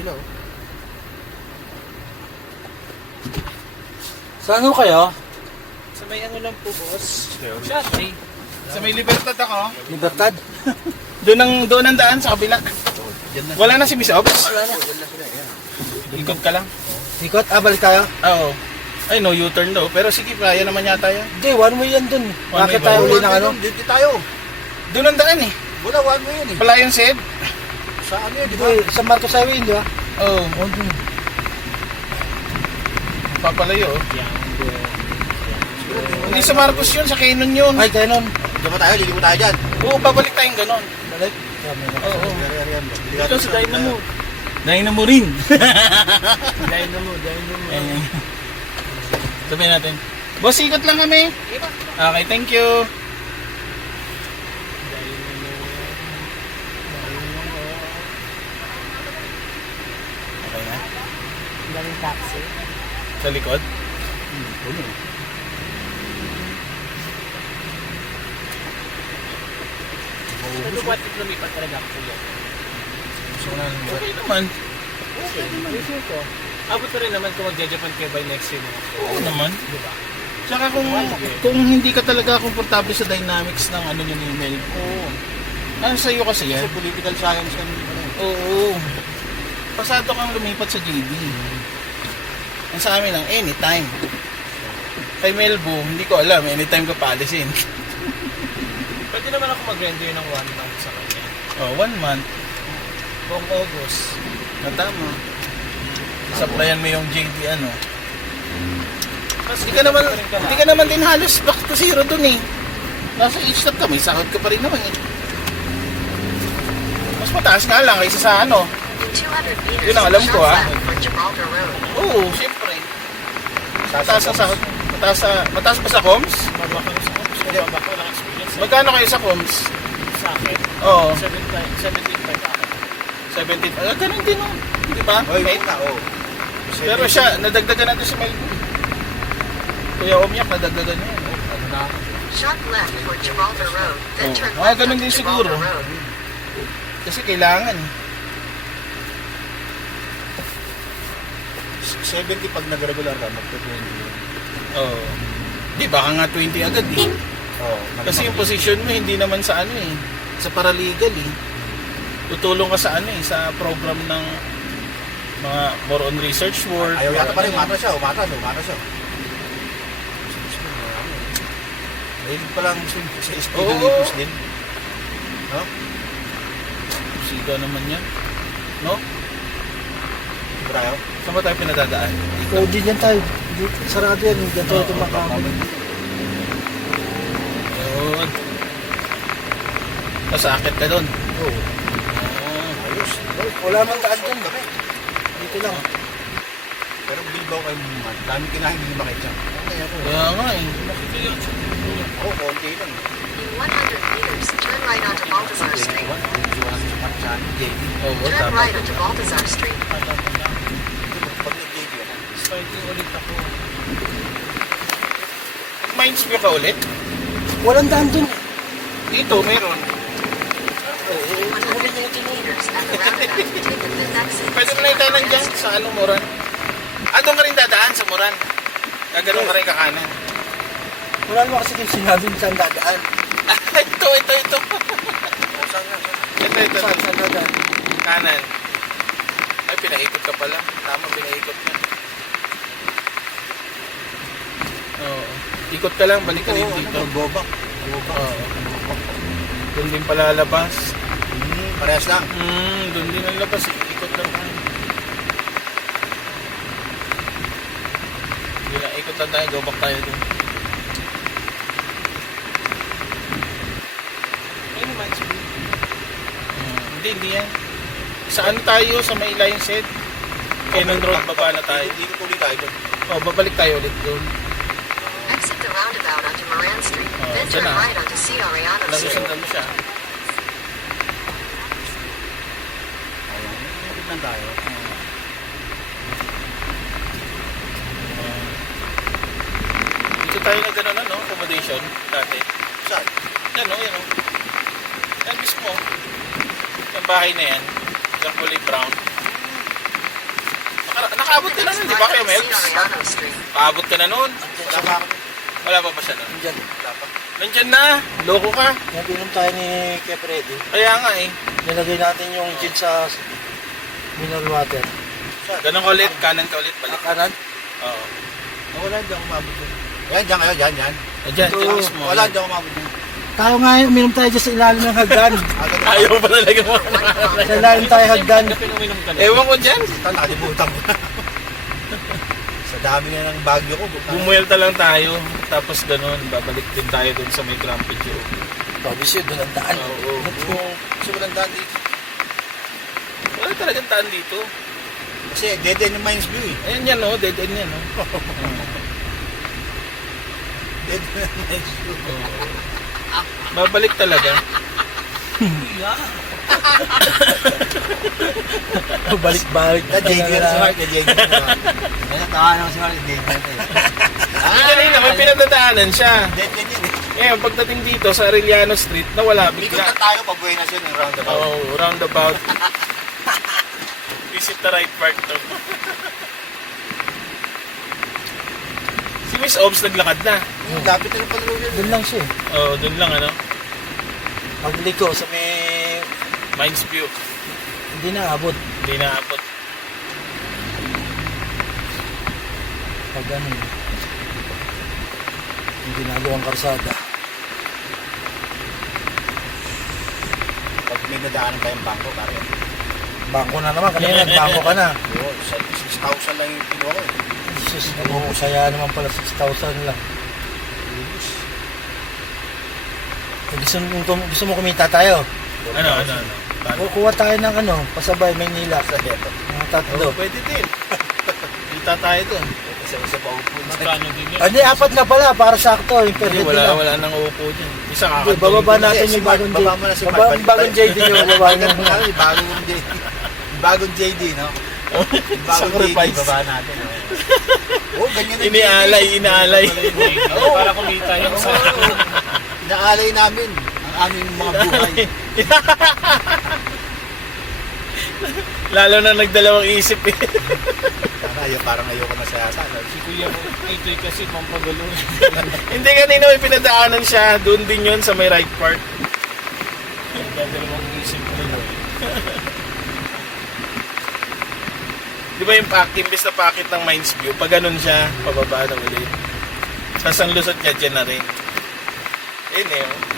sila oh. Saan ho kayo? Sa may ano lang po, boss. Shot. Sa may Libertad ako. Libertad? Doon ang daan sa kabila. Wala na si Miss Ops. Wala na. Diyan na sila, yan. Ikot ka lang. Ikot, balik tayo. Oo. Ay no, U-turn daw. Pero sige, kaya naman yata yan. Hindi, one way yan dun. One Bakit way tayo ba? uli ng ano? Dito tayo. Doon ang daan eh. Wala, one way yun eh. Pala yung Sid. Sa ano yun, di ba? Hindi, sa Marcos Highway yun, di ba? Oo. Oo, dun. Papalayo. oh. Hindi sa Marcos yun, sa Canon yun. Ay, kaya nun. Diyan ba tayo? Liliko tayo dyan. Oo, babalik tayong ganon. Balik. Oo. Yan. Ito sa Dynamo. Dynamo rin. Dynamo. Ayan. Sabihin natin. Boss, ikot lang kami. Okay, thank you. Okay na? Galing taxi. Sa likod? Ano ba ito lumipat talaga ako yan? Gusto ko na lang. Okay naman. Sure ko. Abot ko rin naman kung magja-Japan kayo by next year. Oo naman. Diba? Tsaka kung hindi ka talaga komportable sa dynamics ng ano yung email ko. Ano sa iyo kasi yan? Kasi political science kami dito na yun. Oo. Pasado kang lumipat sa JD. Ang sa amin ang anytime. Kay Melbo, hindi ko alam, anytime ka paalisin. Pwede naman ako mag-render ng 1 month sa kanya. Oh, 1 month. Buong August. Tama. Supplyan mo yung JD ano. Hindi ka naman din halos back to zero dun eh. Nasa H-stop ka, may sahod ka pa rin naman eh. Mas mataas nga lang kaysa sa ano. Yun ang alam ko ah. Oo, siyempre. Mataas ang sahod. Mataas pa sa comms? Babak ko sa August. Babak ko lang experience. Magkano kayo sa comms? Sa akin. Oo. 17.5 ako. 17. Ganun din oh. Di ba? Oy, Okay. na, oh. Pero siya, nadagdagan natin si Melbo. Kuya Omyak, nadagdagan niya. Ano na? Shot left for Gibraltar Road, then turn Ah, left ganun onto din Gibraltar siguro. Road. Kasi kailangan. 70 pag nag-regular ka, magto-20. Oo. Di, baka nga 20 agad eh. Oh, Kasi yung position mo hindi naman sa ano eh, sa paralegal eh. Tutulong ka sa ano eh, sa program ng mga more on research work. ayaw yata pa rin, ano. umatras siya. Mahilig pa lang sa speed Oo. ng ipos din. No? Siga naman yan. No? Diba tayo? Saan ba tayo pinadadaan? So, di dyan tayo. Sarado yan. Ganito Oo, ito makakabit. Yun. Tapos akit ka doon. Oo. Oh. Ayos. Wala man daan dyan. Dito lang. Pero Bilbao kayo naman. Dami kinahin hindi makita. Okay ako. Kaya nga eh. Ako, konti lang. In 100 meters, turn right onto Baltazar Street. Oo, Turn tama. right onto Baltazar Street. Pag nag-JD ako. Fighting ulit ako. Minds view ka ulit? Walang daan dun. Dito, meron. In 150 meters, at the roundabout, take the fifth exit. Pwede mo na itanan dyan sa ano, Moran. Doon ka rin dadaan sa Moran. Gagano'n ka rin kakanan. Wala naman kasi kung sinabing saan dadaan. ito. Saan nga? Ito. Saan dadaan? Kanan. Ay, pinaikot ka pala. Tama, pinaikot ka. Oo. Ikot ka lang, balik ka rin dito. Gobak. Oo. Doon din pala labas. Parehas lang. Doon din ang labas. Ikot lang tayo. Hindi na, ikot lang tayo. Go back tayo doon. Ano man siya? Hindi yan. Sa ano tayo? Sa may Lion Set? Cannon Road, baba na tayo. Dito tuloy tayo doon. Babalik tayo ulit doon. Exit the roundabout onto Moran Street, Oh, then dyan turn na. right onto C. Ariano Street. Nasusundan mo siya. Kapit lang tayo. Dito tayo na gano'n, ano? Accommodation dati. Saan? Yan o, yan o. Yan mismo. Yung bahay na yan. Yung kulay brown. nakaabot ka na nun, di ba kayo, Melps? Soriano Street. Paabot ka na nun. Wala pa ako. Wala pa ba siya nun? Diyan. Wala pa. Nandyan na, loko ka. Napinom tayo ni Kep Reddy. Kaya nga eh. Nilagay natin yung gin sa mineral water. Ganun ka ulit, kanan ka ulit, balik. Kanan. Oo. Wala, hindi ako umabot dyan. Yan, dyan kayo, dyan. Ayan, Ito. dyan mismo. Wala, hindi ako umabot dyan. Tayo nga, uminom tayo dyan sa ilalim ng hagdan. Agad Ayaw pa talaga mo. Sa ilalim tayo hagdan. Pinuminom ka na. Ewan ko dyan. Ito, nakalimutan ko na. Sa dami na ng bagyo ko. Bumuelta lang tayo. Tapos ganun, babalik din tayo dun sa may Crumpet Joe. Obviously, doon ang daan. Oo. Kasi walang daan dito. Wala talagang taan dito. Kasi dead end yung Mines View eh. Ayan yan oh, dead end yan oh. Dead end yung Mines View. Babalik talaga. Balik-balik. Na-JD na si Mark, na-JD na si Mark. Natawa naman si Mark, na-JD na tayo. Yung kanina, may pinagdadaanan siya. Dead end yun eh. Ngayon, pagdating dito sa Arellano Street, nawala Ikot bigla. na tayo pag Buenas yun yung roundabout. Oh, roundabout. Visit the right part to. Si Miss Obs naglakad na. Lapit na yung pag-review. Doon lang siya. Oh, dun lang ano. Pagliko sa may... Mines View. Hindi na abot. Hindi naabot. Pag ano. Yung ginagawang karsada. Pag may nadaanan tayong bangko, pare. Bangko na naman. Kanina nagbangko ka na. Oo, 6,000 lang yung kinuha ko eh. Jesus, saya naman pala 6,000 lang. Gusto mo kumita tayo? Ano. Kukuha tayo ng pasabay Maynila. Mga tatlo. Oh, pwede din. Kita tayo dun. Isa-isa pa upo. Magkano din yun? Hindi, apat na pala para sakto. Yung Hindi, pwede lang. wala nang upo dyan. Isa Hindi, kakatuloy. bababa natin Si yung Mark, bagong baba mo na si JD. Mark. Yung bagong JD yung bababa Bagong niya. bagong JD. Bagong JD, no? Yung bagong JD, Sacrifice. baba natin. Oh, ganyan ang Inaalay. Para kumita yung sa... Inaalay namin ang aming mga buhay. Lalo na nagdalawang isip eh. Parang ayoko na sa yata. Si Kuya mo, ito'y kasi pampagalo. Hindi, kanina may pinadaanan siya. Doon din yun sa may right part. Dadalawang isip ko na. Di ba yung imbes na packet ng Mines View, pag ganun siya, pababa na ulit. Tapos ang lusot niya dyan na rin. Yun eh. Oh.